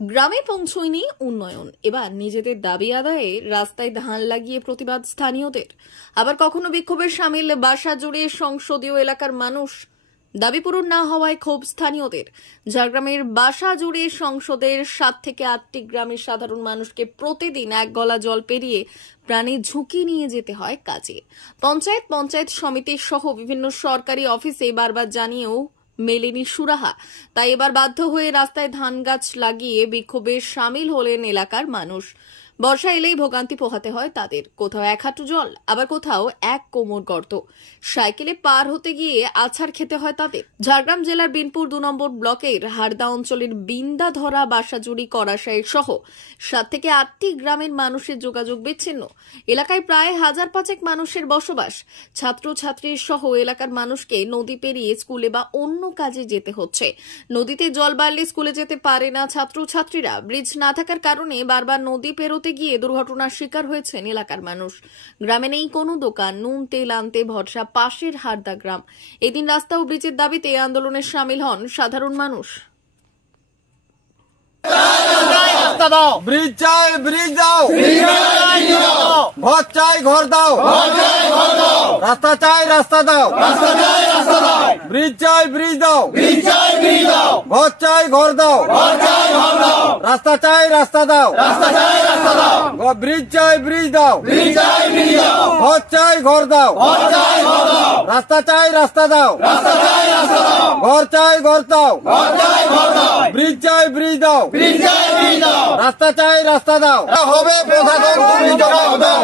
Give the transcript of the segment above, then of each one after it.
গ্রামে পৌঁছয়নি উন্নয়ন, এবার নিজেদের দাবি আদায়ে রাস্তায় ধান লাগিয়ে প্রতিবাদ স্থানীয়দের। আবার কখনো বিক্ষোভের সামিল বাসা জুড়ে সংসদীয় এলাকার মানুষ। দাবি পূরণ না হওয়ায় ক্ষোভ স্থানীয়দের। ঝাড়গ্রামের বাসা জুড়ে সংসদের 7 থেকে 8টি গ্রামের সাধারণ মানুষকে প্রতিদিন এক গলা জল পেরিয়ে প্রাণে ঝুঁকি নিয়ে যেতে হয় কাজে। পঞ্চায়েত সমিতি সহ বিভিন্ন সরকারি অফিসে বারবার জানিয়েও মেলেনি সুরাহা। তাই এবার বাধ্য হয়ে রাস্তায় ধান গাছ লাগিয়ে বিক্ষোভে সামিল হলেন এলাকার মানুষ। বর্ষা এলেই ভোগান্তি পোহাতে হয় তাদের। কোথাও 1 হাঁটু জল, আবার কোথাও 1 কোমর গর্ত। সাইকেলে পার হতে গিয়ে আছাড় খেতে হয় তাদের। ঝাড়গ্রাম জেলার বিনপুর 2 নম্বর ব্লকের হারদা অঞ্চলের বিন্দাধরা, বাসাজুড়ি, করাশাই সহ 7 থেকে 8টি গ্রামের মানুষের যোগাযোগ বিচ্ছিন্ন। এলাকায় প্রায় 1000-5 মানুষের বসবাস। ছাত্রছাত্রী সহ এলাকার মানুষকে নদী পেরিয়ে স্কুলে বা অন্য কাজে যেতে হচ্ছে। নদীতে জল বাড়লে স্কুলে যেতে পারে না ছাত্রছাত্রীরা। ব্রিজ না থাকার কারণে বারবার নদী পেরোতে গিয়ে দুর্ঘটনার শিকার হয়েছেন এলাকার মানুষ। গ্রামে নেই কোনো দোকান, নুন তেল আনতে ভরসা পাশের হারদা গ্রাম। এদিন রাস্তা ও ব্রিজের দাবিতে আন্দোলনে সামিল হন সাধারণ মানুষ। ব্রিজ চাই, ব্রিজ দাও, ঘর চাই, ঘর দাও, রাস্তা চাই, রাস্তা দাও, ব্রিজ চাই, ব্রিজ দাও, ঘর চাই, ঘর দাও, রাস্তা চাই, রাস্তা দাও, ব্রিজ চাই, ব্রিজ দাও, ঘর চাই, ঘর দাও, রাস্তা চাই, রাস্তা দাও, ঘর চাই, ঘর দাও, ব্রিজ চাই, ব্রিজ দাও, রাস্তা চাই, রাস্তা দাও। হবে প্রশাসন, তুমি জবাব দাও।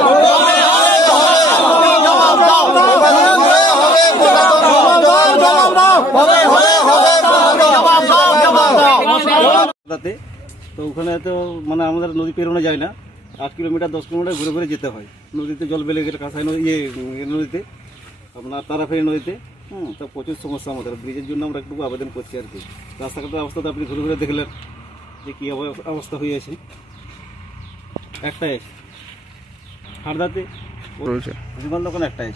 তো ওখানে তো মানে আমাদের নদী পেরোনো যায় না। 8 কিলোমিটার 10 কিলোমিটার ঘুরে ঘুরে যেতে হয়। নদীতে জল বেড়ে গেলে কাঁসাই নদী, নদীতে আপনার তারাফারি নদীতে তো প্রচুর সমস্যা আমাদের। ব্রিজের জন্য আমরা একটু আবেদন করছি আর কি। রাস্তাঘাটের অবস্থা তো আপনি ঘুরে ঘুরে দেখলেন যে কি অবস্থা হয়েছে। একটাই হারদাতে জীবন দোকান একটাই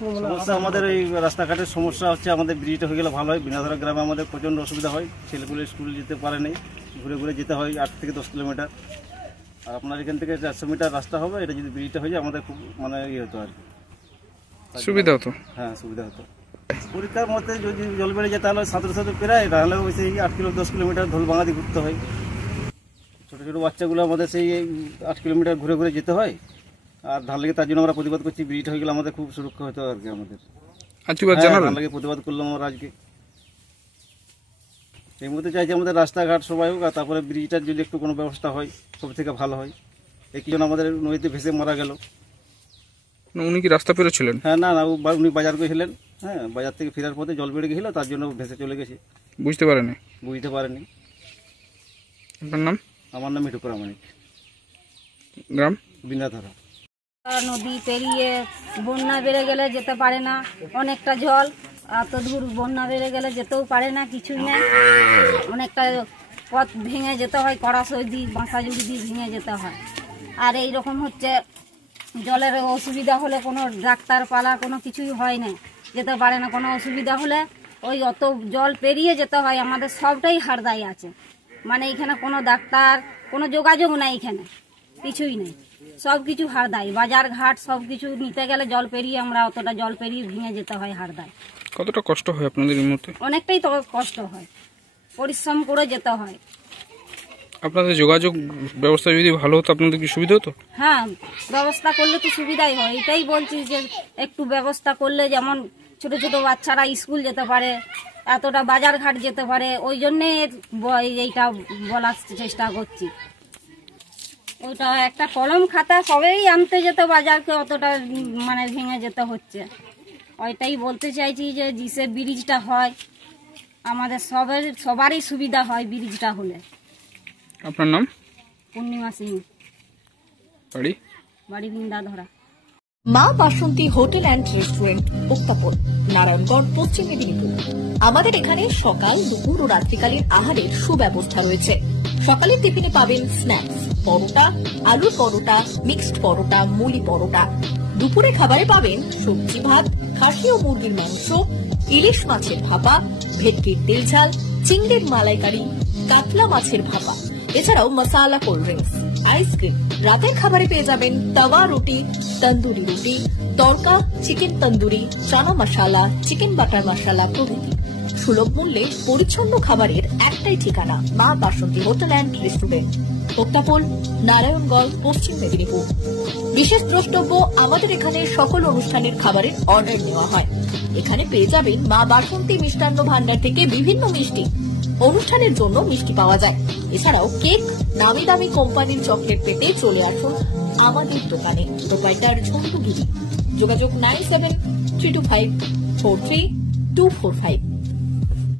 সমস্যা আমাদের। এই রাস্তাঘাটের সমস্যা হচ্ছে আমাদের ব্রিজটা হয়ে গেলে ভালো হয়। বিনাধরা গ্রামে আমাদের প্রচণ্ড অসুবিধা হয়। ছেলেগুলো স্কুল যেতে পারে নাই, ঘুরে ঘুরে যেতে হয় 8 থেকে 10 কিলোমিটার। আর আপনার এখান থেকে 400 মিটার রাস্তা হবে। এটা যদি ব্রিজটা হয়ে যায় আমাদের খুব মানে হতো আর কি, সুবিধা হতো। হ্যাঁ, সুবিধা হতো। পরীক্ষার মধ্যে যদি জল বেড়ে যায় তাহলে সাঁতরে পেরায়, তাহলে ওই সেই 10 কিলোমিটার ধোলভাঙা দিয়ে ঘুরতে হয়। ছোটো ছোটো বাচ্চাগুলো আমাদের সেই 8 কিলোমিটার ঘুরে ঘুরে যেতে হয়। আর ধান লেগে তার জন্য আমরা প্রতিবাদ করছি। ব্রিজটা হয়ে গেলে আমাদের খুব সুরক্ষা হতো আর কি আমাদের। ধান লেগে প্রতিবাদ করলাম আমরা আজকে। এই মুহূর্তে চাইছি আমাদের রাস্তাঘাট সবাই হোক, আর তারপরে ব্রিজটার যদি একটু কোনো ব্যবস্থা হয় সব থেকে ভালো হয়। এই কিছু আমাদের নদীতে ভেসে মারা গেল। উনি কি রাস্তা পেরোচ্ছিলেন? হ্যাঁ, না না, উনি বাজার গেছিলেন। হ্যাঁ, বাজার থেকে ফেরার পথে জল বেড়ে গেছিল, তার জন্য ভেসে চলে গেছে। বুঝতে পারেনি? বুঝতে পারেনি। আপনার নাম? আমার নাম মিঠু প্রামাণিক। গ্রাম বিন্দাধরা। নদী পেরিয়ে বন্যা বেড়ে গেলে যেতে পারে না, অনেকটা জল, এত দূর বন্যা বেড়ে গেলে যেতেও পারে না, কিছুই নেই। অনেকটা পথ ভেঙে যেতে হয়, কড়াশই দিয়ে বাঁশাজুড়ি দিয়ে ভেঙে যেতে হয়। আর এই রকম হচ্ছে জলের অসুবিধা হলে কোনো ডাক্তার পালা কোনো কিছুই হয় না, যেতে পারে না। কোনো অসুবিধা হলে ওই অত জল পেরিয়ে যেতে হয়। আমাদের সবটাই হারদাই আছে, মানে এখানে কোনো ডাক্তার, কোনো যোগাযোগ নাই, এখানে কিছুই নেই, সব কিছু হারদাই। বাজার ঘাট সব কিছু নিতে গেলে জল পেরিয়ে, আমরা অতটা জল পেরিয়ে ভেঙে যেতে হয় হারদায়। কতটা কষ্ট হয় আপনাদের এই মুহূর্তে? অনেকটাই তো কষ্ট হয়, পরিশ্রম করে যেতে হয়। আপনাদের যোগাযোগ ব্যবস্থা যদি ভালো হতো আপনাদের কি সুবিধা হতো? হ্যাঁ, ব্যবস্থা করলে তো সুবিধাই হয়। এটাই বলছি যে একটু ব্যবস্থা করলে, যেমন ছোট ছোট বাচ্চারা স্কুল যেতে পারে, এতটা বাজার ঘাট যেতে পারে, ওই জন্যে এইটা বলার চেষ্টা করছি। ওইটা একটা কলম খাতা সবেই আনতে যেত বাজারকে, অতটা মানে ভেঙে যেতে হচ্ছে। ওইটাই বলতে চাইছি যে জিসে ব্রিজটা হয় আমাদের সবারই সুবিধা হয় ব্রিজটা হলে। আপনার নাম? পূর্ণিমা সিং। বাড়ি বিন্দাধরা। মা বাসন্তী হোটেল অ্যান্ড রেস্টুরেন্ট, উত্তাপন, নারায়ণগড়, পশ্চিম মেদিনীপুর। আমাদের এখানে সকাল, দুপুর ও রাত্রিকালীন আহারের সুব্যবস্থা রয়েছে। সকালের টিফিনে পাবেন স্ন্যাক্স, পরোটা, আলুর পরোটা, মিক্সড পরোটা, মুলি পরোটা। দুপুরে খাবারে পাবেন সবজি ভাত, খাসি ও মুরগির মাংস, ইলিশ মাছের ভাপা, ভেটকির তেল ঝাল, চিংড়ির মালাইকারি, কাতলা মাছের ভাপা, এছাড়াও মশালা কোল্ড ড্রিঙ্কস, আইসক্রিম। রাতের খাবারে পেয়ে যাবেন তাওয়া রুটি, তন্দুরি রুটি, তড়কা, চিকেন তন্দুরি, চানা মশালা, চিকেন বাটার মশালা প্রভৃতি। সুলভ মূল্যে পরিচ্ছন্ন খাবারের একটাই ঠিকানা, মা বাসন্তী hotel and restaurant, Poktapol, Narayanganj, পশ্চিম মেদিনীপুর। বিশেষ দ্রষ্টব্য, আমাদের এখানে সকল অনুষ্ঠানের খাবারের অর্ডার নেওয়া হয়। এখানে পেয়ে যাবেন মা বাসন্তী মিষ্টান্ন ভান্ডার থেকে বিভিন্ন মিষ্টি। অনুষ্ঠানের জন্য মিষ্টি পাওয়া যায়। এছাড়াও কেক, নামি দামি কোম্পানির চকলেট পেতে চলে আসুন আমাদের দোকানে। প্রোপাইটার ঝন্টু গিরি। যোগাযোগ 9732543245।